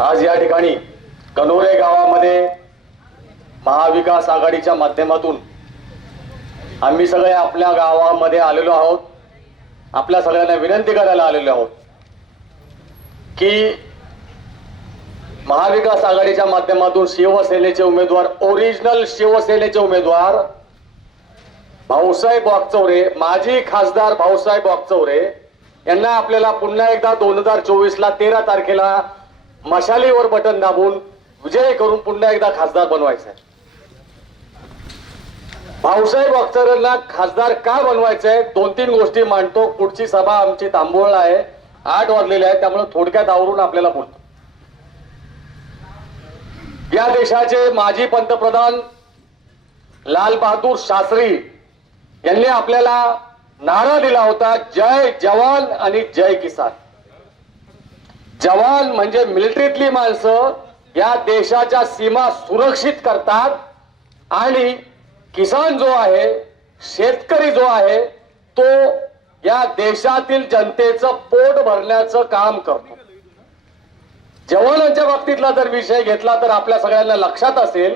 आज या ठिकाणी कनोरे गावामध्ये महाविकास आघाडीच्या माध्यमातून आम्ही सगळे आपल्या गावामध्ये आलेलो आहोत. आपल्या सगळ्यांना विनंती करायला आलेलो आहोत की महाविकास आघाडीच्या माध्यमातून शिवसेनेचे उमेदवार ओरिजिनल शिवसेनेचे उमेदवार भाऊसाहेब वागचौरे माजी खासदार भाऊसाहेब वागचौरे यांना आपल्याला पुन्हा एकदा दोन हजार चोवीसला तेरा तारखेला मशालीवर बटन दाबून विजय करून पुन्हा एकदा खासदार बनवायचा आहे भाऊसाहेब अख्तरांना खासदार का बनवायचंय? दोन तीन गोष्टी मांडतो. पुढची सभा आमची तांबोळ आहे. आठ वाजलेली आहे त्यामुळे थोडक्यात आवरून आपल्याला बोलतो. या देशाचे माजी पंतप्रधान लाल बहादूर शास्त्री यांनी आपल्याला नारा दिला होता जय जवान आणि जय किसान. जवान म्हणजे मिलिटरीतली माणसं या देशाच्या सीमा सुरक्षित करतात. आणि किसान जो आहे शेतकरी जो आहे तो या देशातील जनतेचं पोट भरण्याचं काम करतो. जवानांच्या बाबतीतला जर विषय घेतला तर आपल्या सगळ्यांना लक्षात असेल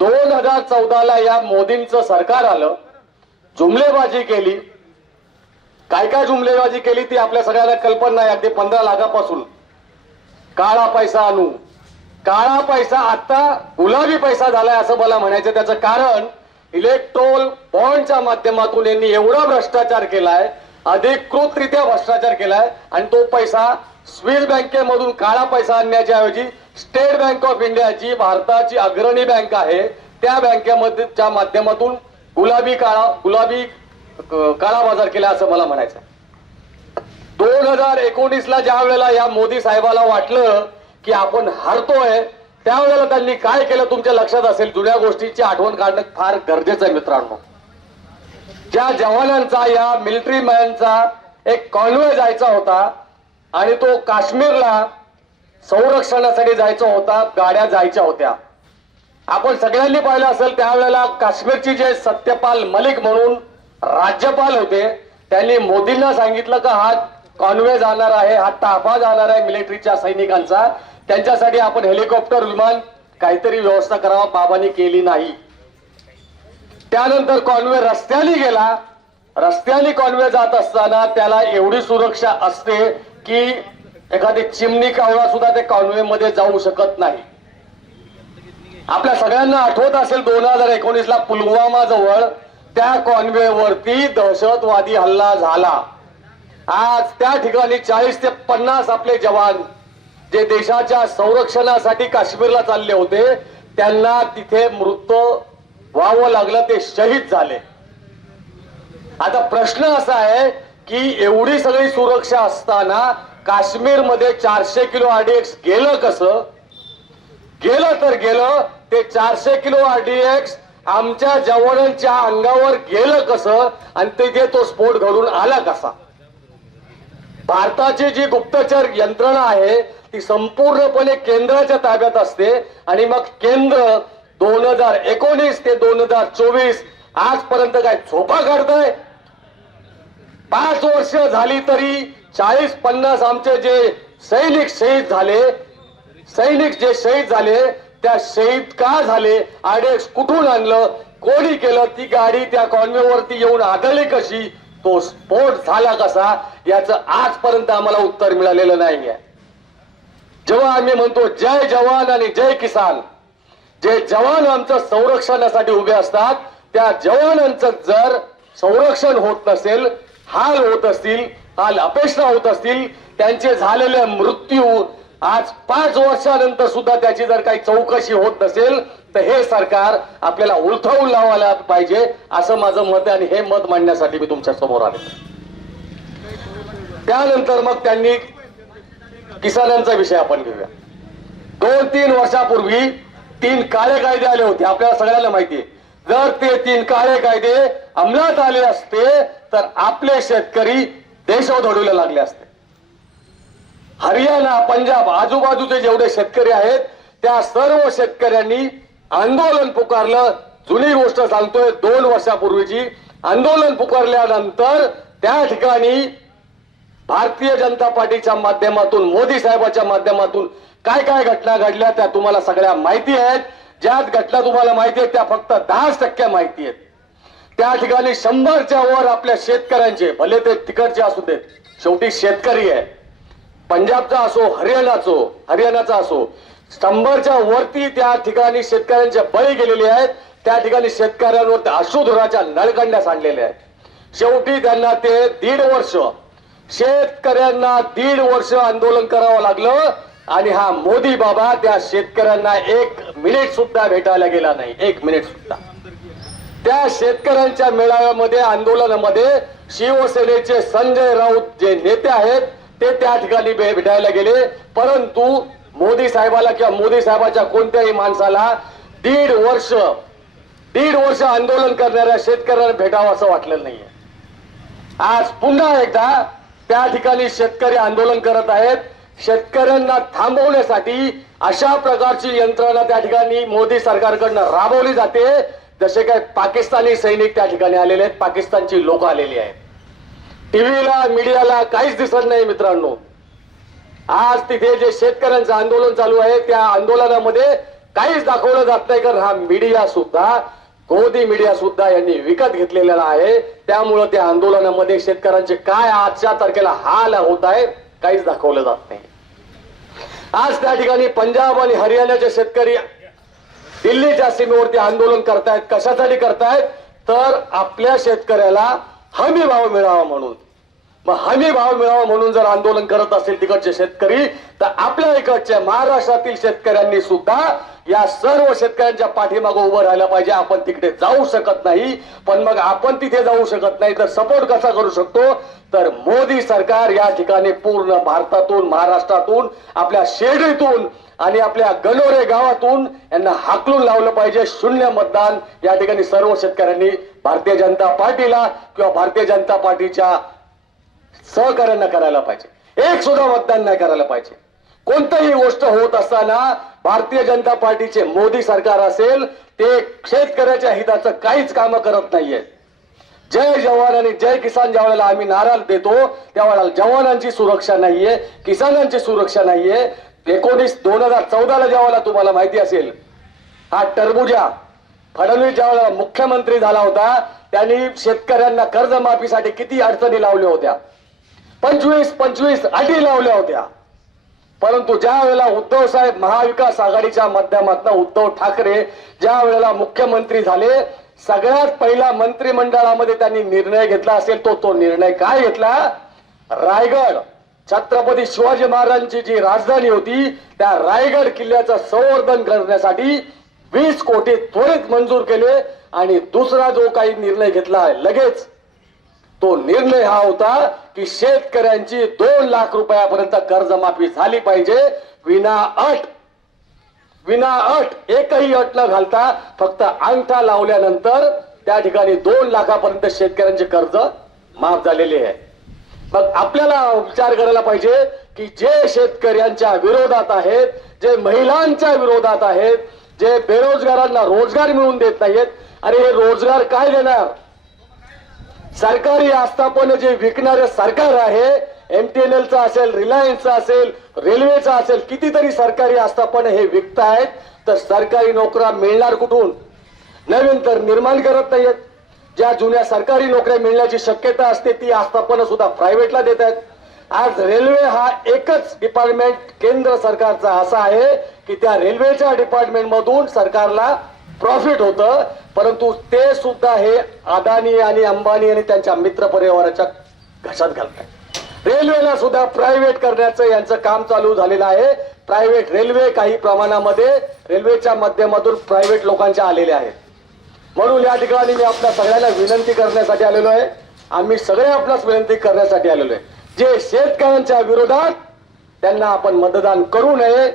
दोन हजार चौदाला या मोदींचं सरकार आलं जुमलेबाजी केली. काय काय जुमलेबाजी केली ती आपल्या सगळ्यांना कल्पना आहे अगदी पंधरा लाखापासून. काळा पैसा आणू. काळा पैसा आता गुलाबी पैसा झालाय असं मला म्हणायचं. त्याचं कारण इलेक्ट्रोल बॉन्डच्या माध्यमातून यांनी एवढा भ्रष्टाचार केलाय अधिकृतरित्या भ्रष्टाचार केलाय आणि तो पैसा स्विस बँकेमधून काळा पैसा आणण्याच्या ऐवजी स्टेट बँक ऑफ इंडिया जी भारताची अग्रणी बँक आहे त्या बँकेमध्ये माध्यमातून गुलाबी काळा गुलाबी काळा बाजार केला असं मला म्हणायचं दोन हजार एकोणीस ला ज्या वेळेला या मोदी साहेबाला वाटलं की आपण हरतोय त्यावेळेला त्यांनी काय केलं तुमच्या लक्षात असेल? जुन्या गोष्टीची आठवण काढणं फार गरजेचं आहे मित्रांनो. ज्या जवानांचा या मिलिटरी मॅनचा एक कॉन्वे जायचा होता आणि तो काश्मीरला संरक्षणासाठी जायचा होता गाड्या जायच्या होत्या. आपण सगळ्यांनी पाहिलं असेल त्यावेळेला काश्मीरची जे सत्यपाल मलिक म्हणून राज्यपाल होते त्यांनी मोदींना सांगितलं का हा कॉन्वे जाणार आहे हा ताफा जाणार आहे मिलिटरीच्या सैनिकांचा. त्यांच्यासाठी आपण हेलिकॉप्टर विमान काहीतरी व्यवस्था करावा बाबांनी केली नाही. त्यानंतर कॉन्वे रस्त्याने गेला. रस्त्याने कॉन्वे जात असताना त्याला एवढी सुरक्षा असते की एखादी चिमणी कावळा सुद्धा ते कॉन्वे मध्ये जाऊ शकत नाही. आपल्या सगळ्यांना आठवत असेल दोन हजार एकोणीस ला पुलवामा जवळ त्या कॉन्वे वरती दहशतवादी हल्ला झाला. आज त्या ठिकाणी चाळीस ते पन्नास आपले जवान जे देशाच्या संरक्षणासाठी काश्मीरला चालले होते त्यांना तिथे मृत व्हावं लागलं ते शहीद झाले. आता प्रश्न असा आहे की एवढी सगळी सुरक्षा असताना काश्मीरमध्ये चारशे किलो आरडीएक्स गेलं कसं? गेलं तर गेलं ते चारशे किलो आरडीएक्स आमच्या जवानांच्या अंगावर गेलं कसं? आणि तिथे तो स्फोट घडून आला कसा? भारताची जी गुप्तचर यंत्रणा आहे ती संपूर्णपणे केंद्राच्या ताब्यात असते. आणि मग केंद्र दोन हजार एकोणीस ते दोन हजार चोवीस आजपर्यंत काय झोपा काढतंय? पाच वर्ष झाली तरी चाळीस पन्नास आमचे जे सैनिक शहीद झाले सैनिक जे शहीद झाले त्या शहीद का झाले? आडेक्स कुठून आणलं? कोणी केलं? ती गाडी त्या कॉन्वेवरती येऊन आदळली कशी? तो स्फोट झाला कसा? याचं आजपर्यंत आम्हाला उत्तर मिळालेलं नाहीये. जेव्हा आम्ही म्हणतो जय जवान आणि जय किसान जे जवान आमचं संरक्षणासाठी उभे असतात त्या जवानांचं जर संरक्षण होत नसेल हाल होत असतील हाल अपेक्षा होत असतील त्यांचे झालेले मृत्यू आज पाच वर्षानंतर सुद्धा त्याची जर काही चौकशी होत नसेल तर हे सरकार आपल्याला उलथवून लावायला पाहिजे असं माझं मत आहे आणि हे मत मांडण्यासाठी मी तुमच्यासमोर आले त्यानंतर मग त्यांनी किसानांचा विषय आपण घेऊया. दोन तीन वर्षापूर्वी तीन काळे कायदे आले होते आपल्याला सगळ्यांना माहिती आहे. जर ते तीन काळे कायदे अंमलात आले असते तर आपले शेतकरी देशावर धडूला लागले असते. हरियाणा पंजाब आजूबाजूचे जेवढे शेतकरी आहेत त्या सर्व शेतकऱ्यांनी आंदोलन पुकारलं. जुनी गोष्ट सांगतोय दोन वर्षापूर्वीची आंदोलन पुकारल्यानंतर त्या ठिकाणी भारतीय जनता पार्टीच्या माध्यमातून मोदी साहेबाच्या माध्यमातून काय काय घटना घडल्या त्या तुम्हाला सगळ्या माहिती आहेत. ज्यात घटना तुम्हाला माहिती आहेत त्या फक्त दहाच टक्के माहिती आहेत. त्या ठिकाणी शंभरच्या वर आपल्या शेतकऱ्यांचे भले ते तिकडचे असू देत शेवटी शेतकरी आहे. पंजाबचा असो हरियाणाचो हरियाणाचा असो शंभरच्या वरती त्या ठिकाणी शेतकऱ्यांचे बळी गेलेले आहेत त्या ठिकाणी शेतकऱ्यांवर अश्रुधुराच्या नळकंड्या सांडलेल्या आहेत. शेवटी त्यांना ते दीड वर्ष शेतकऱ्यांना दीड वर्ष आंदोलन करावं लागलं आणि हा मोदी बाबा त्या शेतकऱ्यांना एक मिनिट सुद्धा भेटायला गेला नाही. एक मिनिट सुद्धा. त्या शेतकऱ्यांच्या मेळाव्यामध्ये आंदोलनामध्ये शिवसेनेचे संजय राऊत जे नेते आहेत ते त्या ठिकाणी भेटायला गेले. परंतु मोदी साहेबाला किंवा मोदी साहेबाच्या कोणत्याही माणसाला दीड वर्ष दीड वर्ष आंदोलन करणाऱ्या शेतकऱ्यांना भेटावं असं वाटलेलं नाहीये. आज पुन्हा एकदा त्या ठिकाणी शेतकरी आंदोलन करत आहेत. शेतकऱ्यांना थांबवण्यासाठी अशा प्रकारची यंत्रणा त्या ठिकाणी मोदी सरकारकडनं राबवली जाते. जसे काय पाकिस्तानी सैनिक त्या ठिकाणी आलेले आहेत. पाकिस्तानची लोक आलेली आहेत. टीव्हीला मीडियाला काहीच दिसत नाही मित्रांनो. आज तिथे जे शेतकऱ्यांचं आंदोलन चालू आहे त्या आंदोलनामध्ये काहीच दाखवलं जात नाही कारण हा मीडिया सुद्धा गोदी मीडिया सुद्धा यांनी विकत घेतलेला आहे. त्यामुळं त्या आंदोलनामध्ये शेतकऱ्यांचे काय आजच्या तारखेला हाल होत आहे काहीच दाखवलं जात नाही. आज त्या ठिकाणी पंजाब आणि हरियाणाचे शेतकरी दिल्लीच्या सीमेवरती आंदोलन करतायत कशासाठी करतायत? तर आपल्या शेतकऱ्याला हमी भाव मिळावा म्हणून. मग हमी भाव मिळावा म्हणून जर आंदोलन करत असेल तिकडचे शेतकरी तर आपल्या इकडच्या महाराष्ट्रातील शेतकऱ्यांनी सुद्धा या सर्व शेतकऱ्यांच्या पाठीमागे उभं राहायला पाहिजे. आपण तिकडे जाऊ शकत नाही पण मग आपण तिथे जाऊ शकत नाही तर सपोर्ट कसा करू शकतो? तर मोदी सरकार या ठिकाणी पूर्ण भारतातून महाराष्ट्रातून आपल्या शेडीतून आणि आपल्या गणोरे गावातून यांना हाकलून लावलं पाहिजे. शून्य मतदान या ठिकाणी सर्व शेतकऱ्यांनी भारतीय जनता पार्टीला किंवा भारतीय जनता पार्टीच्या सहकार्यांना करायला पाहिजे. एक सुद्धा मतदान नाही करायला पाहिजे. कोणतीही गोष्ट होत असताना भारतीय जनता पार्टीचे मोदी सरकार असेल ते शेतकऱ्याच्या हिताचं काहीच काम करत नाहीये. जय जवान आणि जय किसान ज्या वेळेला आम्ही नारा देतो त्यावेळेला जवानांची सुरक्षा नाहीये किसानांची सुरक्षा नाहीये. एकोणीस दोन हजार चौदाला ज्या वेळेला तुम्हाला माहिती असेल हा टरबुजा फडणवीस ज्या वेळेला मुख्यमंत्री झाला होता त्यांनी शेतकऱ्यांना कर्जमाफीसाठी किती अडचणी लावल्या होत्या. पंचवीस पंचवीस अटी लावल्या होत्या. परंतु ज्या वेळेला उद्धव साहेब महाविकास आघाडीच्या माध्यमातून उद्धव ठाकरे ज्या वेळेला मुख्यमंत्री झाले सगळ्यात पहिला मंत्रिमंडळामध्ये त्यांनी निर्णय घेतला असेल तो तो निर्णय काय घेतला? रायगड. छत्रपती शिवाजी महाराजांची जी राजधानी होती त्या रायगड किल्ल्याचं संवर्धन करण्यासाठी वीस कोटी त्वरित मंजूर केले आणि दुसरा जो काही निर्णय घेतला आहे लगेच तो निर्णय हा होता की शेतकऱ्यांची दोन लाख रुपयापर्यंत कर्जमाफी झाली पाहिजे. विना अट विना अट एकही अट न घालता फक्त अंगठा लावल्यानंतर त्या ठिकाणी दोन लाखापर्यंत शेतकऱ्यांचे कर्ज माफ झालेले आहे. मग आपल्याला विचार करायला पाहिजे की जे शेतकऱ्यांच्या विरोधात आहेत जे महिलांच्या विरोधात आहेत जे बेरोजगारांना रोजगार मिळवून देत नाहीत आणि हे रोजगार काय देणार? सरकारी आस्थापन जे विकणारे सरकार आहे एमटीएनएलचं असेल रिलायन्सचं असेल रेल्वेचं असेल कितीतरी सरकारी आस्थापन हे विकतायत तर सरकारी नोकऱ्या मिळणार कुठून? नवीन तर निर्माण करत नाहीयेत. ज्या जुन्या सरकारी नोकऱ्या मिळण्याची शक्यता असते ती आस्थापन सुद्धा प्रायव्हेटला देत आहेत आज रेल्वे हा एकच डिपार्टमेंट केंद्र सरकारचा असा आहे की त्या रेल्वेच्या डिपार्टमेंट मधून सरकारला प्रॉफिट होतं परंतु ते सुद्धा हे अदानी आणि अंबानी आणि त्यांच्या मित्र परिवाराच्या घशात घालतात रेल्वेला सुद्धा प्रायव्हेट करण्याचं यांचं काम चालू झालेलं आहे. प्रायव्हेट रेल्वे काही प्रमाणामध्ये रेल्वेच्या माध्यमातून प्रायव्हेट लोकांच्या आलेल्या आहेत. म्हणून या ठिकाणी मी आपल्या सगळ्यांना विनंती करण्यासाठी आलेलो आहे. आम्ही सगळे आपणास विनंती करण्यासाठी आलेलो आहे. जे शेतकऱ्यांच्या विरोधात त्यांना आपण मतदान करू नये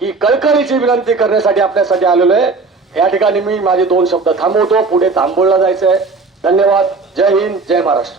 ही कळकळीची विनंती करण्यासाठी आपल्यासाठी आलेलो आहे. या ठिकाणी मी माझे दोन शब्द थांबवतो. पुढे थांबोळला जायचं आहे धन्यवाद. जय हिंद. जय महाराष्ट्र.